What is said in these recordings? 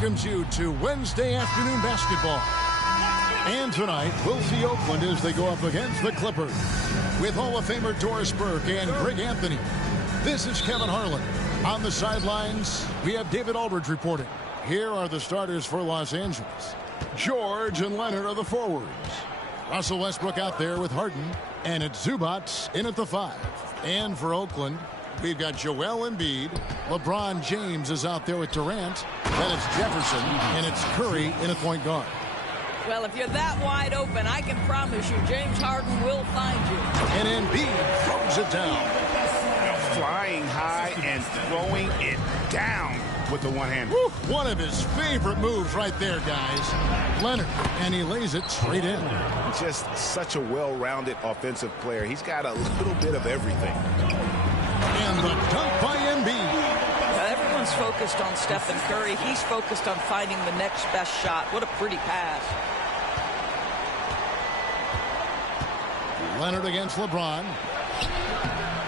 welcomes you to Wednesday afternoon basketball. And tonight, we'll see Oakland as they go up against the Clippers. With Hall of Famer Doris Burke and Greg Anthony, this is Kevin Harlan. On the sidelines, we have David Aldridge reporting. Here are the starters for Los Angeles. George and Leonard are the forwards. Russell Westbrook out there with Harden. And it's Zubac in at the 5. And for Oakland, we've got Joel Embiid. LeBron James is out there with Durant. Then it's Jefferson, and it's Curry in a point guard. Well, if you're that wide open, I can promise you James Harden will find you. And Embiid throws it down. Flying high and throwing it down with the one-hand. One of his favorite moves right there, guys. Leonard, and he lays it straight in. Just such a well-rounded offensive player. He's got a little bit of everything. And the dunk by Embiid. Everyone's focused on Stephen Curry. He's focused on finding the next best shot. What a pretty pass. Leonard against LeBron.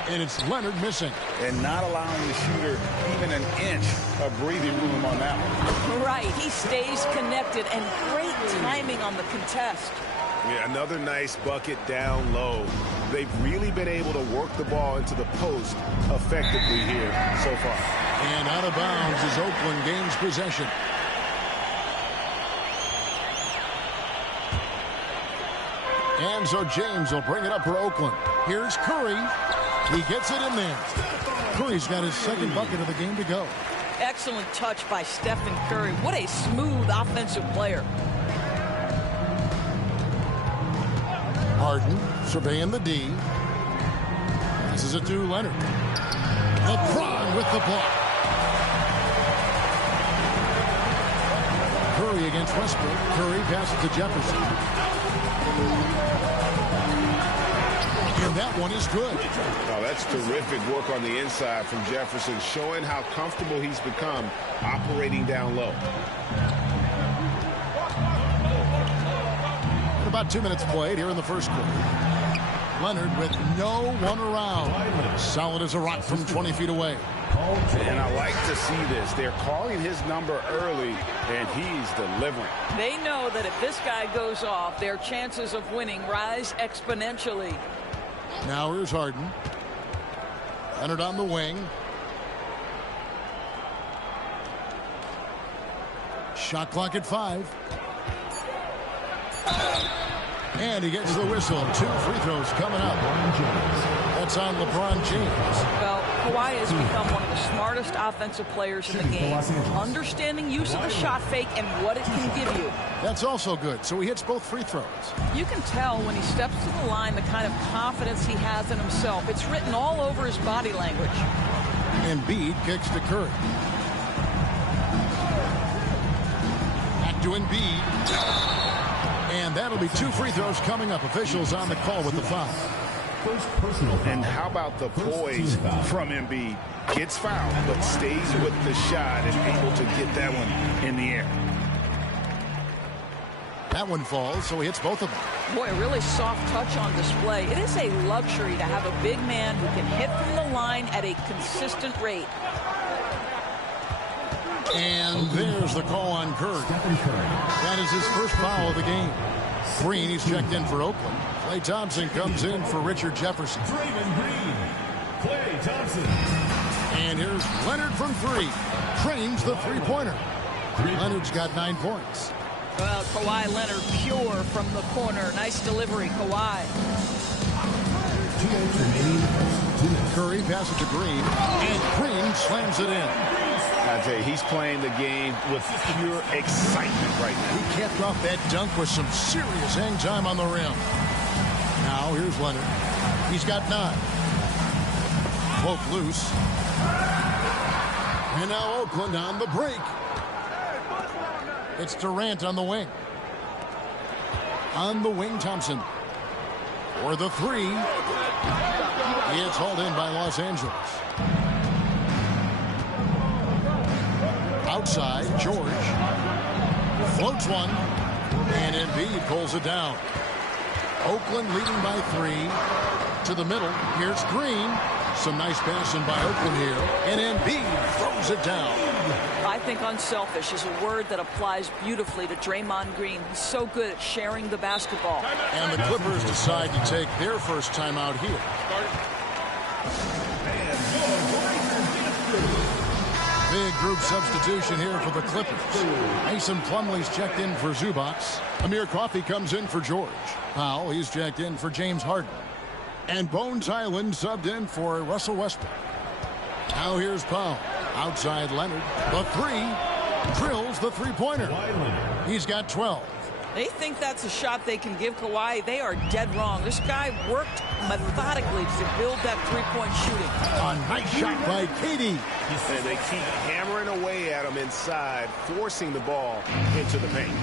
And it's Leonard missing. And not allowing the shooter even an inch of breathing room on that one. Right. He stays connected, and great timing on the contest. Yeah, another nice bucket down low. They've really been able to work the ball into the post effectively here so far. And out of bounds as Oakland gains possession. And so James will bring it up for Oakland. Here's Curry. He gets it in there. Curry's got his second bucket of the game to go. Excellent touch by Stephen Curry. What a smooth offensive player. Harden surveying the D. This is it to Leonard. LeBron with the block. Curry against Westbrook. Curry passes to Jefferson. And that one is good. Oh, that's terrific work on the inside from Jefferson, showing how comfortable he's become operating down low. About 2 minutes played here in the first quarter. Leonard with no one around. Solid as a rock from 20 feet away. And I like to see this. They're calling his number early, and he's delivering. They know that if this guy goes off, their chances of winning rise exponentially. Now here's Harden. Leonard on the wing. Shot clock at 5. And he gets the whistle. 2 free throws coming up. That's on LeBron James. Well, Kawhi has become one of the smartest offensive players in the game. Understanding use of the shot fake and what it can give you. That's also good. So he hits both free throws. You can tell when he steps to the line the kind of confidence he has in himself. It's written all over his body language. Embiid kicks to Curry. Back to Embiid. And that'll be 2 free throws coming up. Officials on the call with the foul. And how about the poise from Embiid? Gets fouled, but stays with the shot and able to get that one in the air. That one falls, so he hits both of them. Boy, a really soft touch on display. It is a luxury to have a big man who can hit from the line at a consistent rate. And there's the call on Curry. That is his first foul of the game. Green, he's checked in for Oakland. Klay Thompson comes in for Richard Jefferson. Draymond Green, Klay Thompson. And here's Leonard from 3. Trains the three-pointer. Leonard's got 9 points. Well, Kawhi Leonard pure from the corner. Nice delivery, Kawhi. Curry passes to Green, and Green slams it in. I tell you, he's playing the game with pure excitement right now. He capped off that dunk with some serious hang time on the rim. Now here's Leonard. He's got 9. Both loose. And now Oakland on the break. It's Durant on the wing. On the wing, Thompson. For the 3. It's hauled in by Los Angeles. Outside, George. Floats one. And Embiid pulls it down. Oakland leading by 3. To the middle. Here's Green. Some nice passing by Oakland here. And Embiid throws it down. I think unselfish is a word that applies beautifully to Draymond Green. He's so good at sharing the basketball. And the Clippers decide to take their first timeout here. Big group substitution here for the Clippers. Mason Plumlee's checked in for Zubac. Amir Coffey comes in for George. Powell, he's checked in for James Harden. And Bones Highland subbed in for Russell Westbrook. Now here's Powell. Outside Leonard. The three. Drills the three-pointer. He's got 12. They think that's a shot they can give Kawhi. They are dead wrong. This guy worked methodically to build that three-point shooting. A nice shot by KD. And they keep hammering away at him inside, forcing the ball into the paint.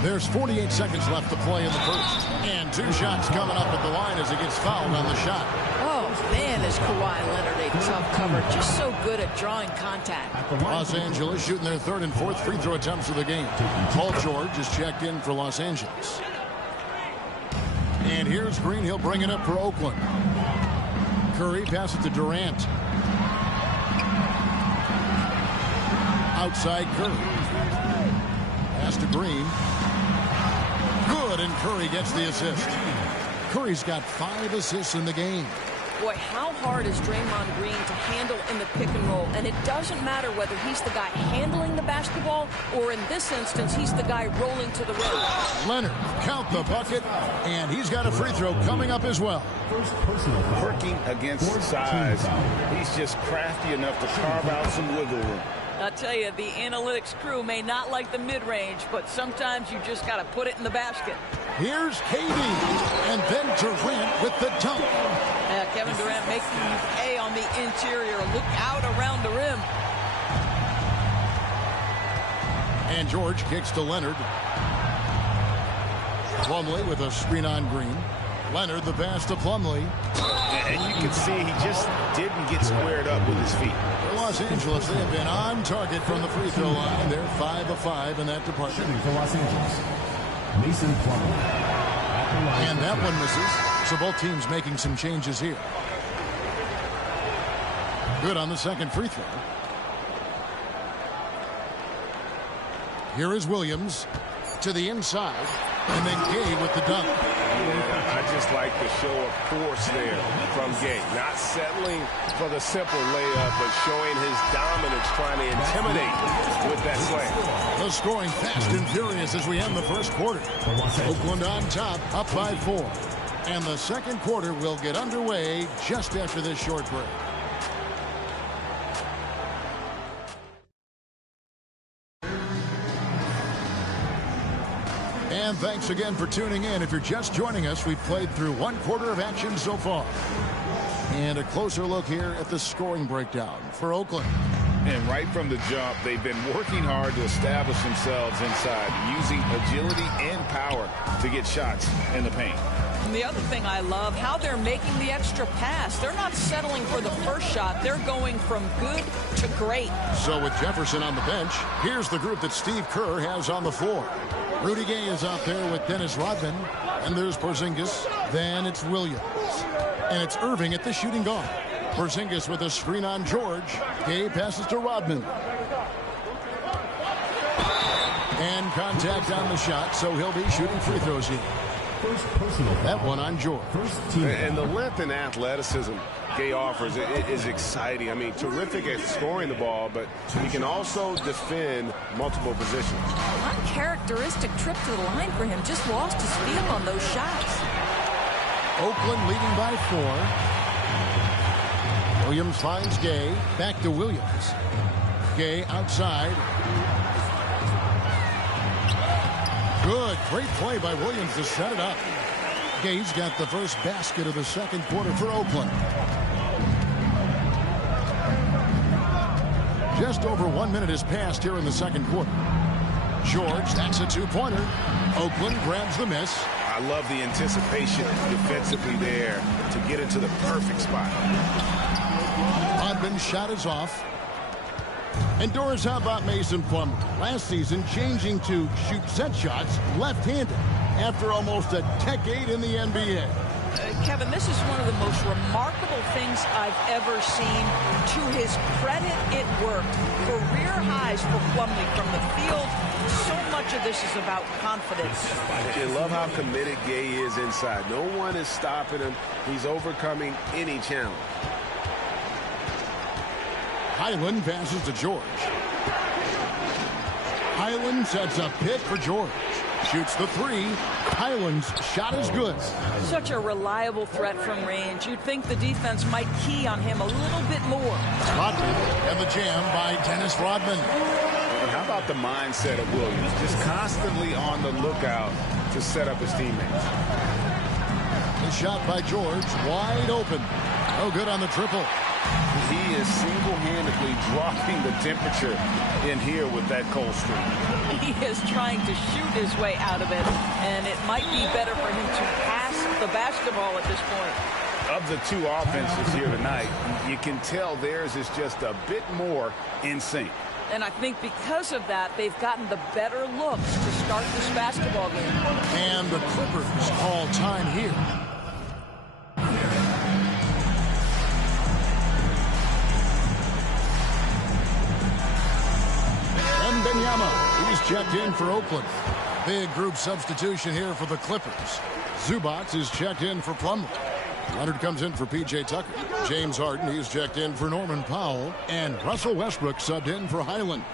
There's 48 seconds left to play in the first. And 2 shots coming up at the line as he gets fouled on the shot. Oh, man, is Kawhi Leonard a tough cover. Just so good at drawing contact. Los Angeles shooting their 3rd and 4th free throw attempts of the game. Paul George is checked in for Los Angeles. And here's Green. He'll bring it up for Oakland. Curry passes to Durant. Outside Curry. Pass to Green. Good, and Curry gets the assist. Curry's got 5 assists in the game. Boy, how hard is Draymond Green to handle in the pick and roll? And it doesn't matter whether he's the guy handling the basketball or in this instance, he's the guy rolling to the rim. Leonard, count the bucket, and he's got a free throw coming up as well. Working against size, he's just crafty enough to carve out some wiggle room. I'll tell you, the analytics crew may not like the mid-range, but sometimes you just got to put it in the basket. Here's KD, and then Durant with the dunk. Kevin Durant making you pay on the interior. Look out around the rim. And George kicks to Leonard. Plumlee with a screen on Green. Leonard the pass to Plumlee. And you can see he just didn't get squared up with his feet. For Los Angeles, they have been on target from the free throw line. They're 5 of 5 in that department. For Los Angeles, Mason Plumlee. And that one misses. So both teams making some changes here. Good on the second free throw. Here is Williams to the inside. And then Gay with the dunk. Yeah, I just like the show of force there from Gay. Not settling for the simple layup, but showing his dominance, trying to intimidate with that slam. The scoring fast and furious as we end the first quarter. Oakland on top, up by 4. And the second quarter will get underway just after this short break. And thanks again for tuning in. If you're just joining us, we've played through 1 quarter of action so far. And a closer look here at the scoring breakdown for Oakland. And right from the jump, they've been working hard to establish themselves inside, using agility and power to get shots in the paint. And the other thing I love, how they're making the extra pass. They're not settling for the first shot. They're going from good to great. So with Jefferson on the bench, here's the group that Steve Kerr has on the floor. Rudy Gay is out there with Dennis Rodman. And there's Porzingis. Then it's Williams. And it's Irving at the shooting guard. Porzingis with a screen on George. Gay passes to Rodman. And contact on the shot, so he'll be shooting free throws here. That one on George. And the length and athleticism Gay offers is exciting. I mean, terrific at scoring the ball, but he can also defend multiple positions. Uncharacteristic trip to the line for him. Just lost his feel on those shots. Oakland leading by 4. Williams finds Gay. Back to Williams. Gay outside. Good. Great play by Williams to set it up. Gay's got the first basket of the second quarter for Oakland. Just over 1 minute has passed here in the second quarter. George, that's a 2-pointer. Oakland grabs the miss. I love the anticipation defensively there to get into the perfect spot. Rodman's shot is off. And Doris, how about Mason Plumlee? Last season, changing to shoot set shots left-handed after almost a decade in the NBA. Kevin, this is one of the most remarkable things I've ever seen. To his credit, it worked. Career highs for Plumlee from the field. So much of this is about confidence. I love how committed Gay is inside. No one is stopping him. He's overcoming any challenge. Highland passes to George. Highland sets a pick for George. Shoots the three. Highland's shot is good. Such a reliable threat from range. You'd think the defense might key on him a little bit more. Rodman and the jam by Dennis Rodman. And how about the mindset of Williams? Just constantly on the lookout to set up his teammates. The shot by George, wide open. No good on the triple. He is single-handedly dropping the temperature in here with that cold streak. He is trying to shoot his way out of it, and it might be better for him to pass the basketball at this point. Of the two offenses here tonight, you can tell theirs is just a bit more in sync. And I think because of that, they've gotten the better looks to start this basketball game. And the Clippers call time here. Wembanyama, he's checked in for Oakland. Big group substitution here for the Clippers. Zubac is checked in for Plumlee. Leonard comes in for P.J. Tucker. James Harden, he's checked in for Norman Powell. And Russell Westbrook subbed in for Highland.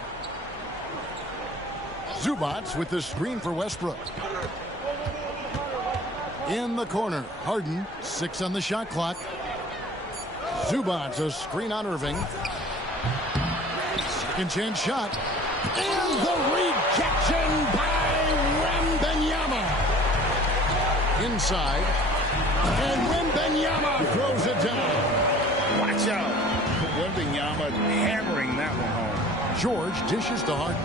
Zubac with the screen for Westbrook. In the corner, Harden, 6 on the shot clock. Zubac, a screen on Irving. Second chance shot. And the rejection by Wembanyama. Inside. And Wembanyama throws it down. Watch out. Wembanyama hammering that one home. George dishes to Harden.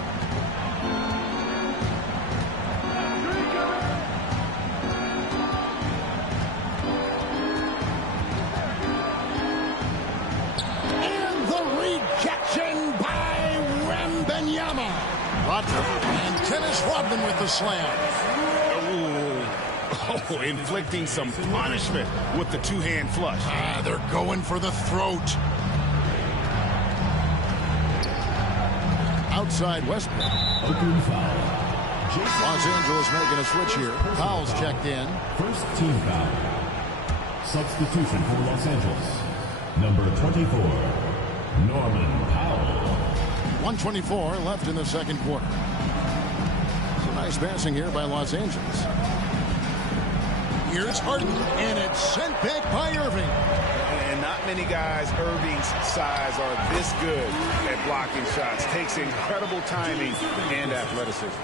And the rejection by Wembanyama. Rodman and Dennis Rodman with the slam. Oh, inflicting some punishment with the two-hand flush. They're going for the throat. Outside Westbrook. Oakland foul. Los Angeles making a switch here. Powell's checked in. First team foul. Substitution for Los Angeles. Number 24, Norman Powell. 1:24 left in the second quarter. So nice passing here by Los Angeles. Here's Harden, and it's sent back by Irving. And not many guys Irving's size are this good at blocking shots. Takes incredible timing and athleticism.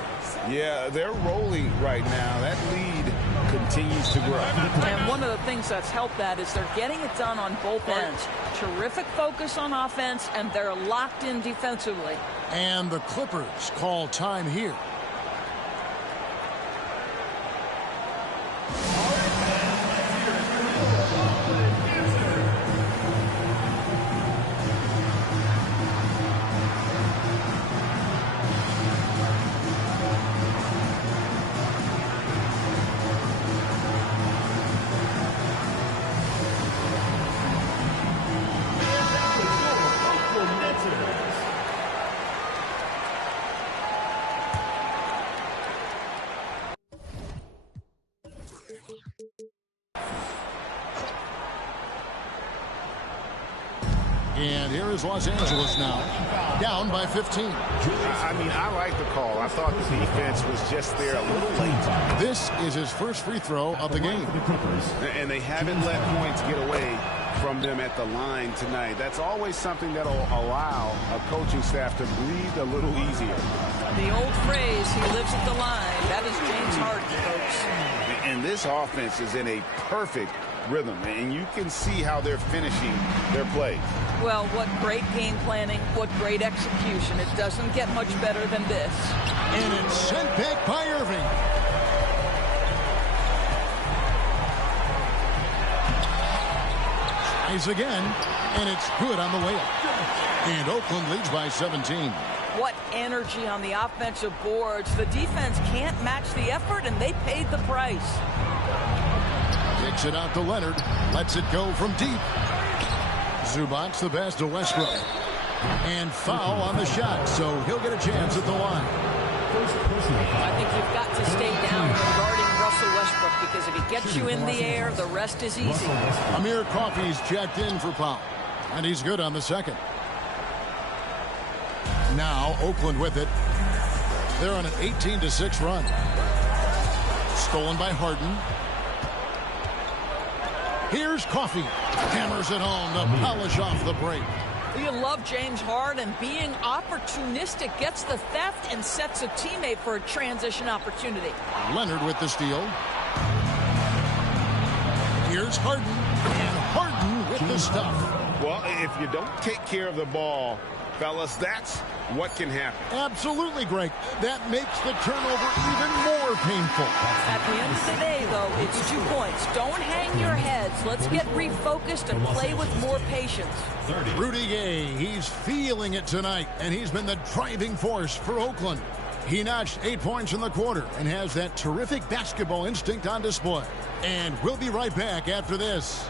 Yeah, they're rolling right now. That lead continues to grow. And one of the things that's helped that is they're getting it done on both ends. Terrific focus on offense, and they're locked in defensively. And the Clippers call time here. And here is Los Angeles now, down by 15. I mean, I like the call. I thought the defense was just there a little late. This is his first free throw of the game. And they haven't let points get away from them at the line tonight. That's always something that will allow a coaching staff to breathe a little easier. The old phrase, he lives at the line. That is James Harden, folks. And this offense is in a perfect rhythm, and you can see how they're finishing their play. Well, what great game planning, what great execution. It doesn't get much better than this. And it's sent back by Irving. Tries again, and it's good on the way up. And Oakland leads by 17. What energy on the offensive boards. The defense can't match the effort, and they paid the price. Big Kicks it out to Leonard. Lets it go from deep. Zubac the pass to Westbrook. And foul on the shot, so he'll get a chance at the line. I think you've got to stay down regarding Russell Westbrook, because if he gets you in the air, the rest is easy. Amir Coffey's checked in for foul, and he's good on the second. Now Oakland with it. They're on an 18-6 run. Stolen by Harden. Here's Coffey. Hammers it home to polish off the break. You love James Harden being opportunistic, gets the theft and sets a teammate for a transition opportunity. Leonard with the steal. Here's Harden, and Harden with the stuff. Well, if you don't take care of the ball, fellas, that's what can happen. Absolutely, Greg. That makes the turnover even more painful. At the end of the day, though, it's 2 points. Don't hang your heads. Let's get refocused and play with more patience. Rudy Gay, he's feeling it tonight, and he's been the driving force for Oakland. He notched 8 points in the quarter and has that terrific basketball instinct on display. And we'll be right back after this.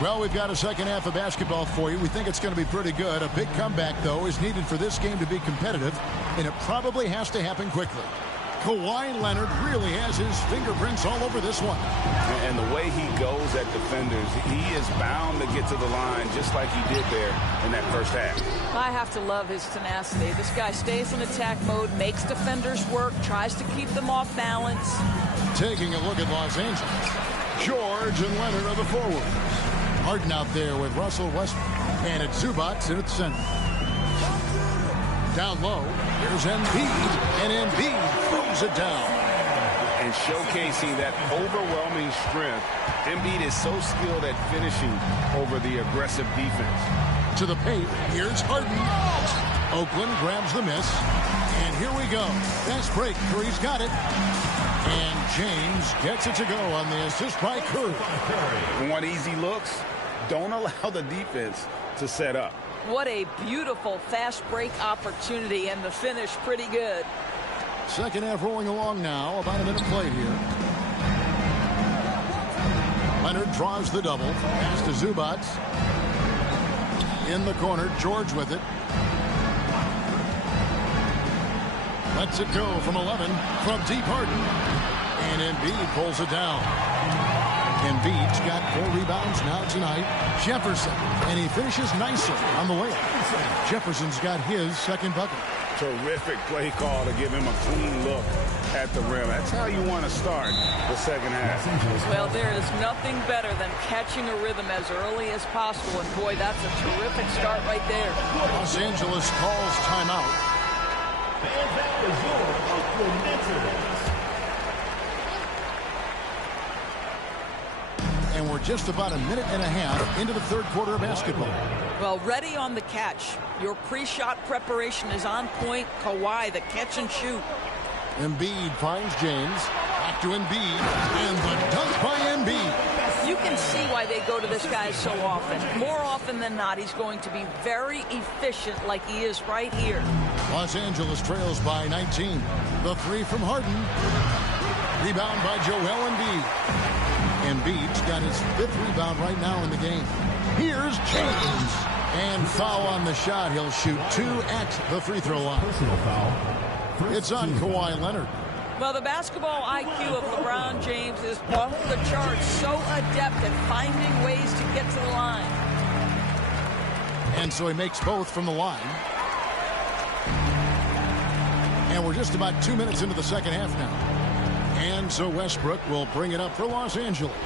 Well, we've got a second half of basketball for you. We think it's going to be pretty good. A big comeback, though, is needed for this game to be competitive, and it probably has to happen quickly. Kawhi Leonard really has his fingerprints all over this one. And the way he goes at defenders, he is bound to get to the line just like he did there in that first half. I have to love his tenacity. This guy stays in attack mode, makes defenders work, tries to keep them off balance. Taking a look at Los Angeles. George and Leonard are the forwards. Harden out there with Russell Westbrook. And it's Zubac in at the center. Down low, here's Embiid. And Embiid throws it down. And showcasing that overwhelming strength, Embiid is so skilled at finishing over the aggressive defense. To the paint, here's Harden. Oakland grabs the miss. And here we go. Fast break. Curry's got it. And James gets it to go on the assist by Curry. Want easy looks? Don't allow the defense to set up. What a beautiful fast break opportunity, and the finish pretty good. Second half rolling along now. About a minute played here. Leonard draws the double. Pass to Zubac. In the corner, George with it. Lets it go from 11 from deep Harden. And Embiid pulls it down. Embiid's got 4 rebounds now tonight. Jefferson, and he finishes nicely on the layup. Jefferson's got his second bucket. Terrific play call to give him a clean look at the rim. That's how you want to start the second half. Well, there is nothing better than catching a rhythm as early as possible. And boy, that's a terrific start right there. Los Angeles calls timeout. And that result of Clemente. And we're just about a minute and a half into the third quarter of basketball. Well, ready on the catch. Your pre-shot preparation is on point. Kawhi, the catch and shoot. Embiid finds James. Back to Embiid. And the dunk by Embiid. You can see why they go to this guy so often. More often than not, he's going to be very efficient like he is right here. Los Angeles trails by 19. The three from Harden. Rebound by Joel Embiid. Embiid's got his 5th rebound right now in the game. Here's James. And foul on the shot. He'll shoot 2 at the free throw line. Personal foul. It's on Kawhi Leonard. Well, the basketball IQ of LeBron James is off the charts. So adept at finding ways to get to the line. And so he makes both from the line. And we're just about 2 minutes into the second half now. And so Westbrook will bring it up for Los Angeles.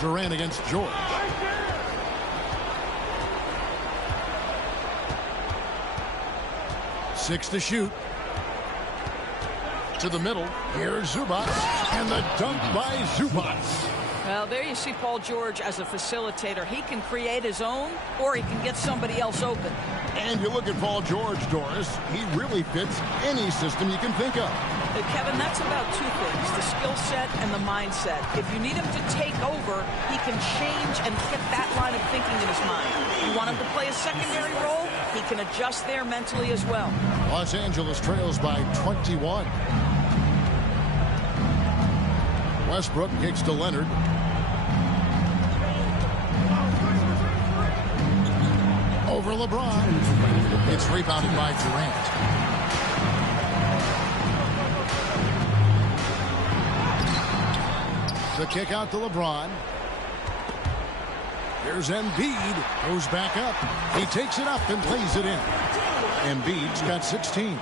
Durant against George. Six to shoot. To the middle. Here's Zubac. And the dunk by Zubac. Well, there you see Paul George as a facilitator. He can create his own, or he can get somebody else open. And you look at Paul George, Doris, he really fits any system you can think of. Kevin, that's about two things, the skill set and the mindset. If you need him to take over, he can change and get that line of thinking in his mind. You want him to play a secondary role, he can adjust there mentally as well. Los Angeles trails by 21. Westbrook kicks to Leonard. Over LeBron. It's rebounded by Durant. The kick out to LeBron. Here's Embiid. Goes back up. He takes it up and plays it in. Embiid's got 16.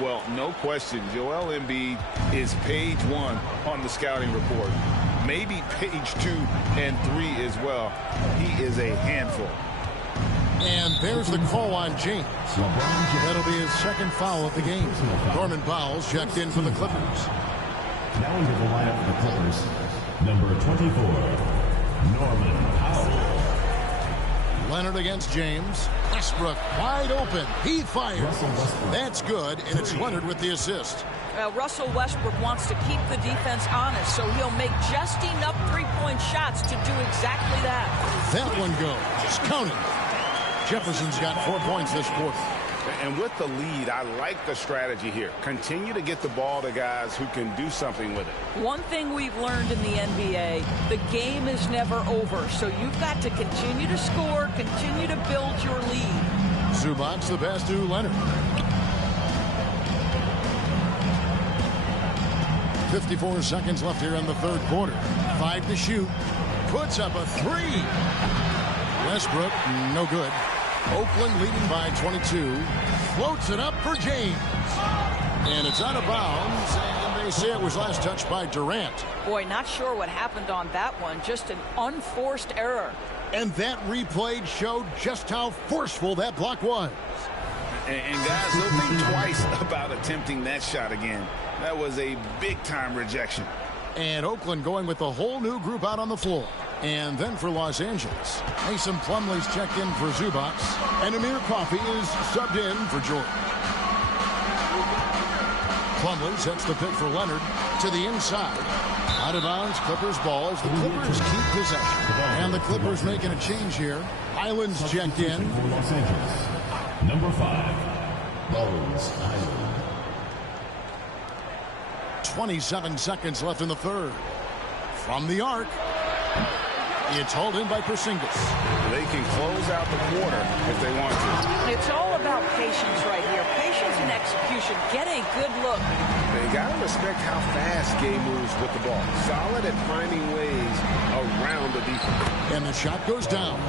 Well, no question, Joel Embiid is page 1 on the scouting report. Maybe page 2 and 3 as well. He is a handful. And there's the call on James. That'll be his second foul of the game. Norman Powell's checked in for the Clippers. Now into the lineup for the Clippers, number 24, Norman Powell. Leonard against James. Westbrook wide open. He fires. That's good, and it's Leonard with the assist. Russell Westbrook wants to keep the defense honest, so he'll make just enough three-point shots to do exactly that. That one goes. Counting. Jefferson's got 4 points this quarter. And with the lead, I like the strategy here. Continue to get the ball to guys who can do something with it. One thing we've learned in the NBA, the game is never over. So you've got to continue to score, continue to build your lead. Zubac's the pass to Leonard. 54 seconds left here in the third quarter. 5 to shoot. Puts up a 3. Westbrook, no good. Oakland leading by 22. Floats it up for James. And it's out of bounds. And they say it was last touched by Durant. Boy, not sure what happened on that one. Just an unforced error. And that replay showed just how forceful that block was. And guys, they'll think twice about attempting that shot again. That was a big-time rejection. And Oakland going with the whole new group out on the floor. And then for Los Angeles, Mason Plumlee's checked in for Zubac, and Amir Coffey is subbed in for George. Plumlee sets the pick for Leonard to the inside. Out of bounds, Clippers ball as the Clippers keep possession. And the Clippers making a change here. Island's checked in. For Los Angeles, number 5, Bones Island. 27 seconds left in the third. From the arc. It's hauled in by Porzingis. They can close out the quarter if they want to. It's all about patience right here. Patience and execution. Get a good look. They got to respect how fast Gabe moves with the ball. Solid at finding ways around the defense. And the shot goes down.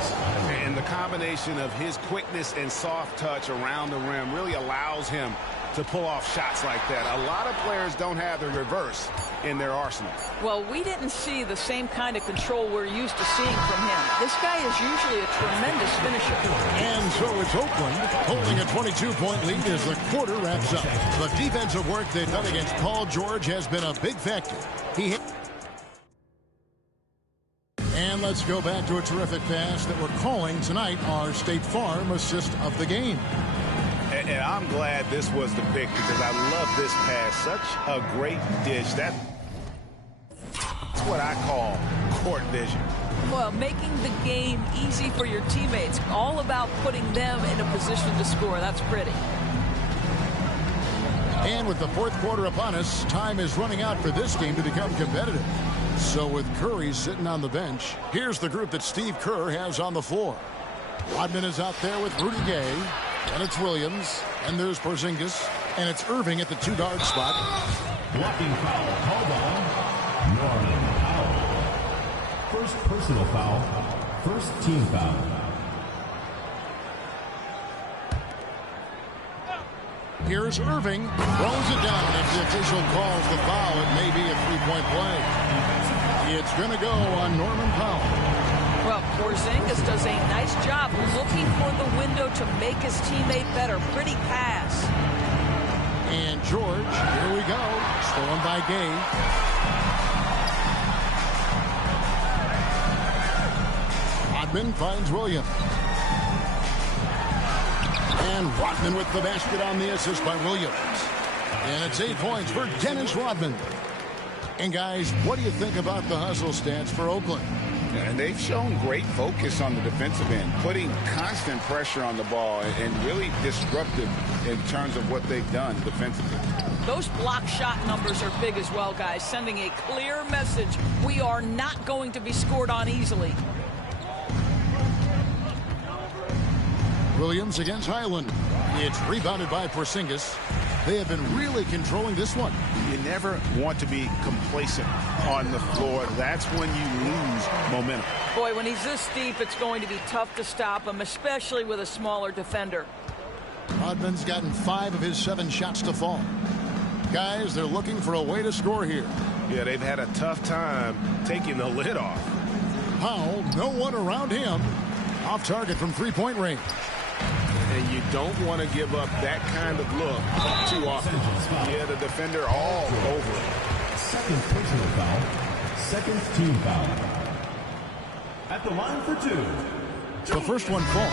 And the combination of his quickness and soft touch around the rim really allows him to pull off shots like that. A lot of players don't have the reverse in their arsenal. Well, we didn't see the same kind of control we're used to seeing from him. This guy is usually a tremendous finisher. And so it's Oakland holding a 22-point lead as the quarter wraps up. The defensive work they've done against Paul George has been a big factor. And let's go back to a terrific pass that we're calling tonight our State Farm assist of the game. And I'm glad this was the pick because I love this pass. Such a great dish. That's what I call court vision. Well, making the game easy for your teammates. All about putting them in a position to score. That's pretty. And with the fourth quarter upon us, time is running out for this game to become competitive. So with Curry sitting on the bench, here's the group that Steve Kerr has on the floor. Rodman is out there with Rudy Gay. And it's Williams. And there's Porzingis. And it's Irving at the 2-guard spot. Blocking foul called on Norman Powell. First personal foul. First team foul. Here's Irving. Throws it down. If the official calls the foul, it may be a 3-point play. It's going to go on Norman Powell. Well, Porzingis does a nice job looking for the window to make his teammate better. Pretty pass. And George, here we go. Stolen by Gay. Rodman finds Williams. And Rodman with the basket on the assist by Williams. And it's 8 points for Dennis Rodman. And guys, what do you think about the hustle stats for Oakland? And they've shown great focus on the defensive end, putting constant pressure on the ball and really disruptive in terms of what they've done defensively. Those block shot numbers are big as well, guys, sending a clear message. We are not going to be scored on easily. Williams against Highland. It's rebounded by Porzingis. They have been really controlling this one. You never want to be complacent on the floor. That's when you lose momentum. Boy, when he's this deep, it's going to be tough to stop him, especially with a smaller defender. Rodman's gotten 5 of his 7 shots to fall. Guys, they're looking for a way to score here. Yeah, they've had a tough time taking the lid off. Powell, no one around him. Off target from 3-point range. And you don't want to give up that kind of look too often. Yeah, the defender all over it. Second personal foul. Second team foul. At the line for 2. The first one falls.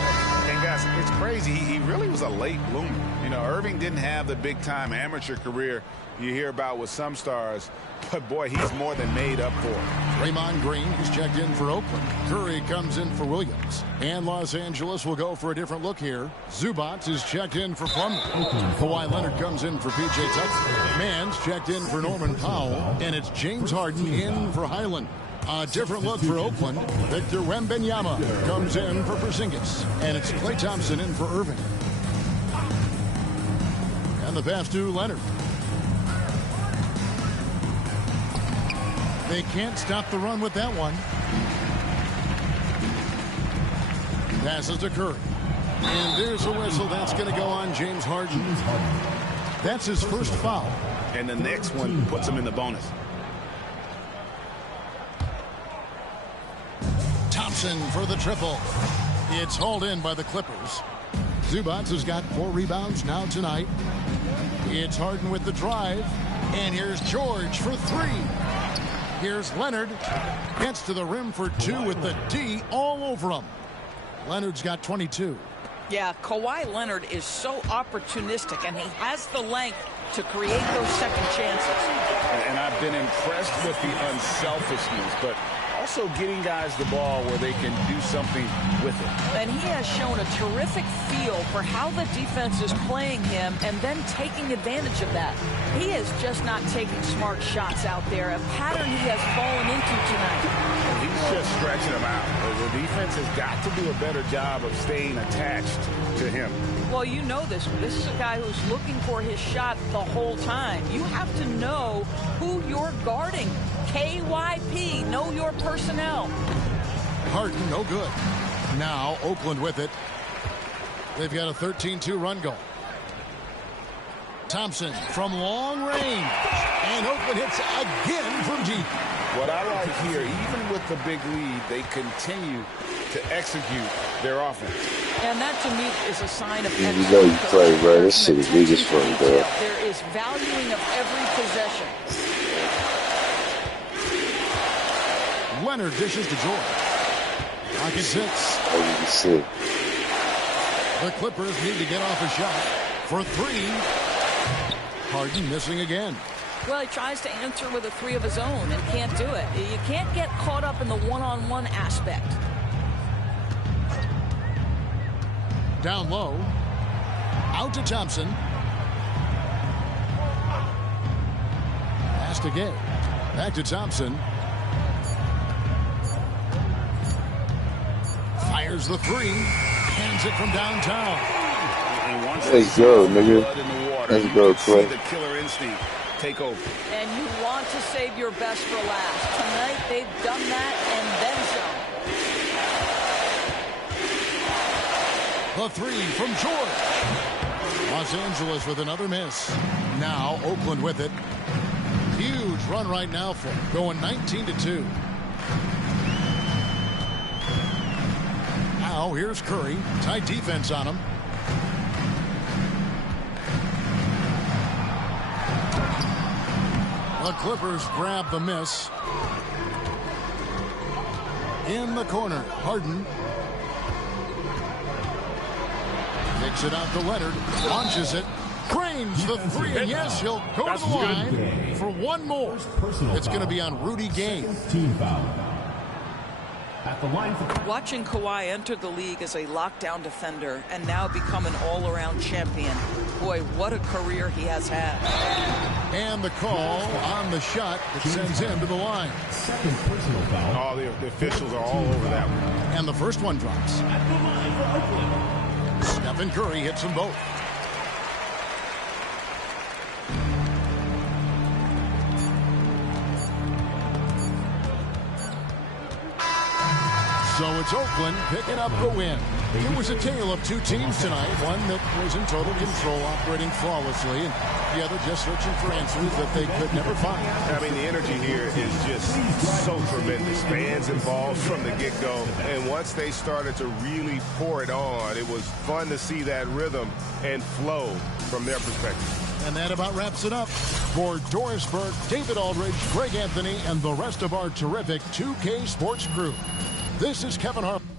And guys, it's crazy. He really was a late bloomer. You know, Irving didn't have the big-time amateur career you hear about with some stars, but boy, he's more than made up for it. Draymond Green is checked in for Oakland. Curry comes in for Williams. And Los Angeles will go for a different look here. Zubac is checked in for Plumlee. Kawhi Leonard comes in for P.J. Tucker. Mann's checked in for Norman Powell. And it's James Harden in for Highland. A different look for Oakland. Victor Wembanyama comes in for Porzingis. And it's Klay Thompson in for Irving. And the pass to Leonard. They can't stop the run with that one. Passes to Curry. And there's a whistle. That's going to go on James Harden. That's his first foul. And the next one puts him in the bonus. Thompson for the triple. It's hauled in by the Clippers. Zubac has got 4 rebounds now tonight. It's Harden with the drive. And here's George for 3. Here's Leonard. Gets to the rim for 2 with the D all over him. Leonard's got 22. Yeah, Kawhi Leonard is so opportunistic, and he has the length to create those second chances. And I've been impressed with the unselfishness, but also getting guys the ball where they can do something with it. And he has shown a terrific feel for how the defense is playing him and then taking advantage of that. He is just not taking smart shots out there, a pattern he has fallen into tonight. He's just stretching them out. The defense has got to do a better job of staying attached to him. Well, you know this. This is a guy who's looking for his shot the whole time. You have to know who you're guarding. KYP, know your personnel. Harden, no good. Now Oakland with it. They've got a 13-2 run going. Thompson from long range. And Oakland hits again from deep. What I like here, even with the big lead, they continue to execute their offense. And that, to me, is a sign of excellence. You know you play, bro. This shit is league is fun, bro. There is valuing of every possession. Leonard dishes to George. Pocket 6. Oh, you can see. The Clippers need to get off a shot for 3. Harden missing again. Well, he tries to answer with a 3 of his own and can't do it. You can't get caught up in the one-on-one aspect. Down low. Out to Thompson. Pass to Gay. Back to Thompson. Fires the 3. Hands it from downtown. Once Let's go, nigga. blood in the water, Let's you go, can see Clay. the killer instinct take over. And you want to save your best for last. Tonight, they've done that and then some. The three from George. Los Angeles with another miss. Now Oakland with it. Huge run right now for them, going 19-2. Now here's Curry. Tight defense on him. The Clippers grab the miss. In the corner, Harden. Takes it out to Leonard. Launches it. Cranes the three. And yes, he'll go to the line for one more. It's going to be on Rudy Gay. Team foul. At the line for Watching Kawhi enter the league as a lockdown defender and now become an all-around champion. Boy, what a career he has had. And the call on the shot that sends him to the line. second personal foul. Oh, the officials are all over that one. And the first one drops. At the line for Oakland. Stephen Curry hits them both. So it's Oakland picking up the win. It was a tale of two teams tonight. One that was in total control, operating flawlessly, and the other just searching for answers that they could never find. I mean, the energy here is just so tremendous. Fans involved from the get-go. And once they started to really pour it on, it was fun to see that rhythm and flow from their perspective. And that about wraps it up. For Doris Burke, David Aldridge, Greg Anthony, and the rest of our terrific 2K Sports crew, this is Kevin Harlan.